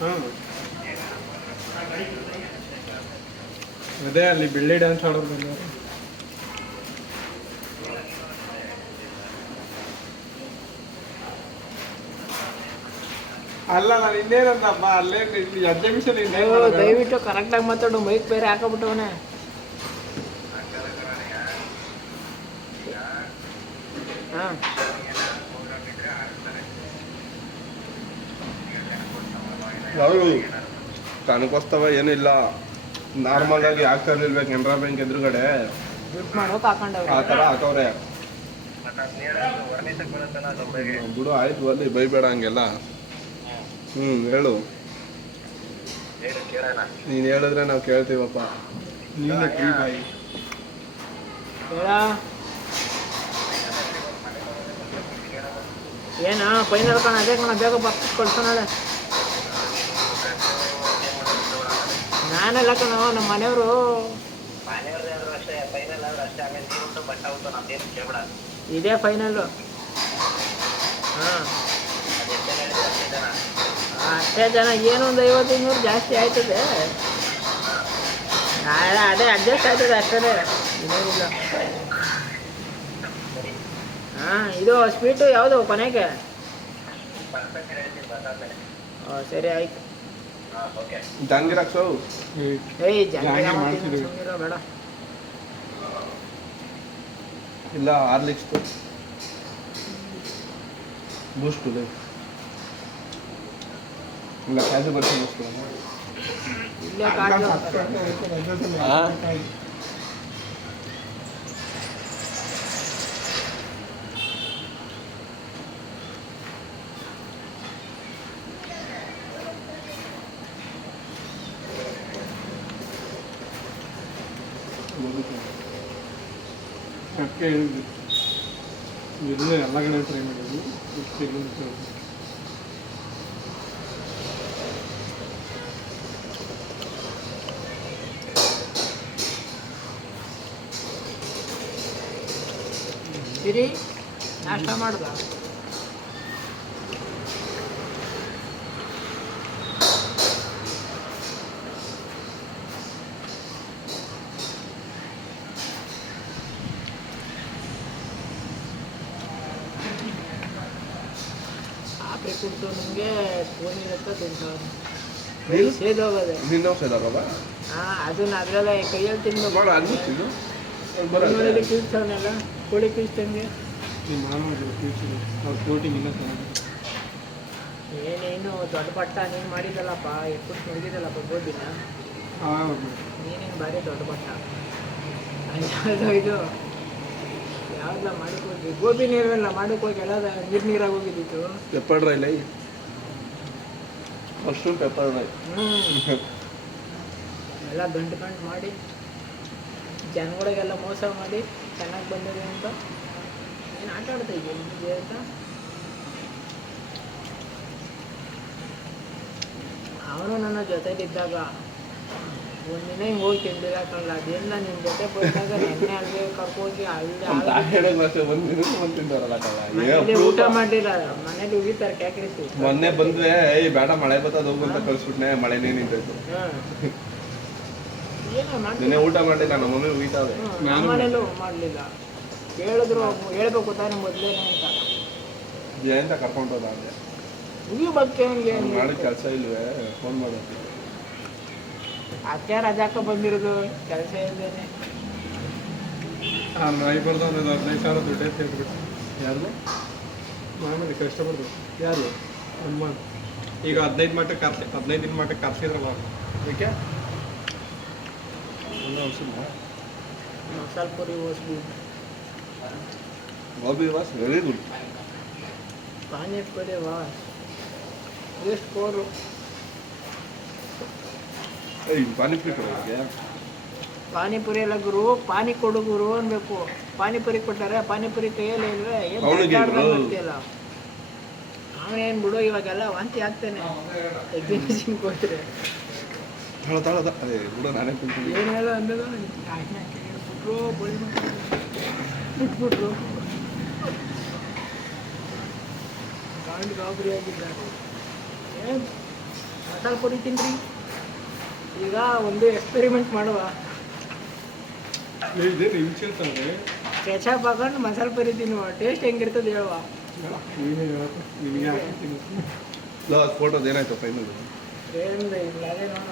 ಹಾಂ ಅದೇ ಅಲ್ಲಿ ಬೆಳ್ಳಿ ಡ್ಯಾನ್ಸ್ ಆಡೋದು ಬಂದವರು. ಅಲ್ಲ ನಾನು ಇನ್ನೇನಂದಮ್ಮ ಅಲ್ಲೇ ಎಕ್ಸಿಬಿಷನ್ ದಯವಿಟ್ಟು ಕರೆಕ್ಟಾಗಿ ಮಾತಾಡು, ಮೈಕ್ ಬೇರೆ ಹಾಕೋಬಿಟ್ಟವನೆ. ಹಾಂ ಅವರು ಕನಕೊಸ್ತವ ಏನಿಲ್ಲ, ನಾರ್ಮಲ್ ಆಗಿ ಹಾಕೊಂಡಿರ್ಬೇಕು. ಕೆನರಾ ಬ್ಯಾಂಕ್ ಎದುರುಗಡೆ ದುಡ್ಡು ಮಾಡೋಕೆ ಹಾಕೊಂಡವ್ರೆ. ಆ ಥರ ಹಾಕವ್ರೆ. ಬಿಡು ಆಯ್ತು, ಅಲ್ಲಿ ಬೈಬೇಡ ಹಂಗೆಲ್ಲ. ಹೇಳು, ನೀನು ಹೇಳಿದ್ರೆ ನಾವು ಕೇಳ್ತೀವಪ್ಪ. ನೀನೇ ಫ್ರೀ ಬಾಯಿ. ಏನ ಫೈನಲ್ ಕಣ, ಅದೇ ಕಣ, ಬೇಗ ಬರ್ತು ಕಳ್ಸೋ ನಾಳೆ. ನಾನೆಲ್ಲ ಕಣ, ನಮ್ಮ ಮನೆಯವರು ಇದೇ ಫೈನಲ್ಲು. ಹಾಂ ಅಷ್ಟೇ ಜನ, ಏನು ಒಂದು 50-200 ಜಾಸ್ತಿ ಆಯ್ತದೆ. ನಾಳೆ ಅದೇ ಅಡ್ಜಸ್ಟ್ ಆಯ್ತದೆ ಅಷ್ಟೇ, ಇನ್ನೇನಿಲ್ಲ. ಹಾಂ ಇದು ಸ್ವೀಟು ಯಾವುದು ಕೊನೆಗೆ? ಸರಿ ಆಯ್ತು. ಜಂಗಿರಾಕ್ಸು ಏಯ್ ಜಂಗಿರ ಬೇಡ. ಇಲ್ಲ ಹಾರ್ಲಿಕ್ಸ್ ಬೂಸ್ಟ್ ಇಲ್ಲ, ಕ್ಯಾಶು ಬರ್ಸಿ ಬೂಸ್ಟ್. ಇಲ್ಲೇ ಕಾಜು ಅದಕ್ಕೆ ಹೇಳಿದ್ವಿ ಇಲ್ಲೇ ಎಲ್ಲ ಕಡೆ ಟ್ರೈ ಮಾಡಿದ್ವಿ. ಸಿರಿ ನಾಷ್ಟ ಮಾಡ್ದ? ಆಪೆ ಕುಡ್ತು ನಿಮಗೆ ಸ್ಪೂನ್ ಇರುತ್ತೆ ತಿಂದು ಸೇದೋಗದೆ. ನಿನ್ನ ಸೇದಾಗಲ್ಲ? ಹಾಂ ಅದನ್ನ ಅದರಲ್ಲೇ ಕೈಯಲ್ಲಿ ತಿಂದು ಭಾಳ ಅನ್ಬಿಡ್ತಿದ್ದು ಮನೇಲಿ ಕೀಳ್ಸವನೆಲ್ಲ ಕೋಳಿ ಕೀಳ್ಸಂಗೆ. ನಿಮ್ಮ ಮಾನವರು ಫ್ಯೂಚರ್ ಅವ್ರ ಕೋಟಿಂಗ್ ಇಲ್ಲ ಚೆನ್ನಾಗಿ. ಏನೇನು ದೊಡ್ಡ ಪಟ್ಟ ನೀನು ಮಾಡಿದ್ದಲ್ಲಪ್ಪ, ಎಪ್ಪತ್ತು ಮುಗಿದಲ್ಲಪ್ಪ ಗೋಬಿನ. ಹಾಂ ನೀನೇನು ಭಾರಿ ದೊಡ್ಡ ಪಟ್ಟ. ಯಾವುದೋ ಇದು ಯಾವ್ದಲ್ಲ ಮಾಡಕ್ಕೆ ಹೋಗಿ ಗೋಬಿ ನೀರೆಲ್ಲ ಮಾಡಕ್ಕೆ ಹೋಗಿ ಎಲ್ಲ ನೀರಾಗಿ ಹೋಗಿದ್ದಿತ್ತು. ಪೆಪ್ಪರ್ ಡ್ರೈ ಲೈ, ಮಶ್ರೂಮ್ ಪೆಪ್ಪರ್ ಡ್ರೈ. ಎಲ್ಲ ಗಂಟು ಮಾಡಿ ಜನಗಳಿಗೆಲ್ಲ ಮೋಸ ಮಾಡಿ ಚೆನ್ನಾಗಿ ಬಂದಿದೆ ಅಂತ ಏನು ಆಟ ಆಡ್ತಾ ಇದ್ದೀನಿ ಅಂತ. ಅವನು ನನ್ನ ಜೊತೆಲಿದ್ದಾಗ ಒಂದಿನ ಹಿಂಗೆ ಹೋಗಿ ತಿಂದಿರಾಕಲ್ಲ, ಅದೇನ ನಿನ್ನ ಜೊತೆ ಬಂದಾಗ ನೆನ್ನೆ ಅಲ್ಲಿಗೆ ಕರ್ಕೋಗಿ ಮನೇಲಿ ಊಟ ಮಾಡಿಲ್ಲ, ಮನೇಲಿ ಉಗಿತಾರೆ ಕ್ಯಾಕ್ರಿಸಿ. ಮೊನ್ನೆ ಬಂದ್ರೆ ಏಯ್ ಬೇಡ ಮಳೆ ಬರ್ತದ ಹೋಗು ಅಂತ ಕಳ್ಸ್ಬಿಟ್ನೆ, ಮಳೆನೇ ನಿಂತೈತು. ಏನೋ ನಿನ್ನೆ ಊಟ ಮಾಡಿಲ್ಲ, ನಮ್ಮ ಮಮ್ಮಿ ಉಗಿತಾವೆ. ನಮ್ಮ ಮನೇಲೂ ಮಾಡಲಿಲ್ಲ, ಹೇಳಿದ್ರು ಹೇಳ್ಬೇಕು ತಾನೇ ಮೊದಲೇನೆ ಅಂತ. ಜಯಂತ ಕರ್ಕೊಂಡು ಹೋದ ಅಂದ್ರೆ ಉಗಿ ಬಗ್ಗೆ ಹಂಗೆ ಮಾಡಿದ ಕೆಲಸ ಇಲ್ವೇ, ಫೋನ್ ಮಾಡೋದು. ಅತ್ತೆ ರಜಾಕ ಬಂದಿರೋದು ಕೆಲಸ ಇಲ್ದೇನೆ. ನಾಯಿ ಬರ್ದು ಒಂದು 15,000 ದುಡ್ಡು ತೆಗೆದ್ಬಿಟ್ಟು. ಯಾರು ಮಾಮೂಲಿ ಕಷ್ಟಪಡ್ದು. ಯಾರು ನಮ್ಮ ಈಗ 15 ಮಟ್ಟಕ್ಕೆ 15 ದಿನ ಮಟ್ಟಕ್ಕೆ ಕರ್ಸಿದ್ರಲ್ಲ ಅದಕ್ಕೆ masala puri gobi was very good. Panipuri was ಎಷ್ಟು ಕೋರು. ಪಾನಿಪುರಿ ಕೊಡೋರಿಗೆ ಪಾನಿಪುರಿ ಎಲ್ಲ ಗುರು, ಪಾನಿ ಕೊಡು ಗುರು ಅನ್ಬೇಕು. ಪಾನಿಪುರಿ ಕೊಟ್ಟಾರೆ, ಪಾನಿಪುರಿ ಕೈಯಲ್ಲಿ ಇಲ್ವೇ ಏನು ಅವನೇನು ಬಿಡು, ಇವಾಗೆಲ್ಲ ವಾಂತಿ ಆಗ್ತಾನೆ ಎಕ್ಸಿಬಿಷನ್ ಕೊಟ್ಟರೆ. ನಾನೇ ತಿಂತೀನಿ. ಏನು ಹೇಳೋ ಅನ್ನೋದು ಬಿಟ್ಬಿಟ್ರು ಗಾಂಡು ಗಾಬರಿ ಆಗಿದ್ದಾರೆ. ಏನು ಮಸಾಲೆ ಪುರಿ ತಿನ್ರಿ. ಈಗ ಒಂದು ಎಕ್ಸ್ಪೆರಿಮೆಂಟ್ ಮಾಡುವ. ಇದೇನು ಹಿಂಸೆ ಅಂತಂದ್ರೆ ಕೆಚಪ್ ಹಾಕೊಂಡು ಮಸಾಲೆ ಪುರಿ ತಿನ್ನುವ, ಟೇಸ್ಟ್ ಹೆಂಗಿರ್ತದೆ ಹೇಳುವ. ನೀನೇ ಹೇಳಪ್ಪ, ನಿನಗೆ ಹಾಕ್ತೀನಿ. ಫೋಟೋದು ಏನಾಯ್ತು ಫೈನಲ್? ಏನಿಲ್ಲ, ಇಲ್ಲ ಅದೇ ನೋಡೋಣ.